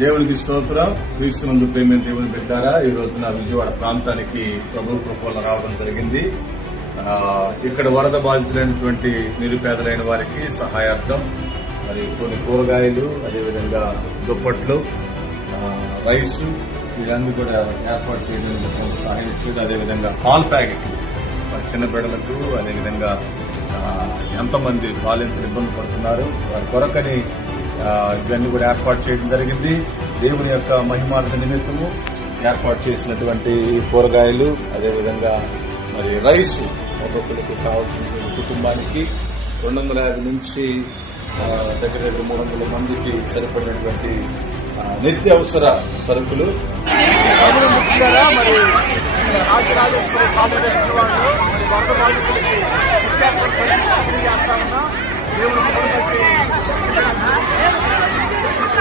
దేవునికి స్తోత్రం. క్రీస్తునందు ప్రేమ దేవుని బిడ్డారా, ఈ రోజున విజయవాడ ప్రాంతానికి ప్రభు కృపలో రావడం జరిగింది. ఇక్కడ వరద బాధితులైనటువంటి నిరుపేదలైన వారికి సహాయార్థం మరి కొన్ని కూరగాయలు, అదేవిధంగా దుప్పట్లు, రైసు ఇవన్నీ కూడా ఏర్పాటు చేయడం సహాయం ఇచ్చేది. అదేవిధంగా పాల్ ప్యాకెట్లు చిన్న బిడ్డలకు, అదేవిధంగా ఎంతమంది బాలింతలు ఇబ్బంది పడుతున్నారు వారి కొరకని ఇవన్నీ కూడా ఏర్పాటు చేయడం జరిగింది. దేవుని యొక్క మహిమార్థ నిమిత్తము ఏర్పాటు చేసినటువంటి కూరగాయలు, అదేవిధంగా మరి రైసు ఒక్కొక్కరికి కావాల్సిన కుటుంబానికి 250 నుంచి దగ్గర 300 మందికి సరిపడినటువంటి నిత్యావసర సరుకులు. దేవుడు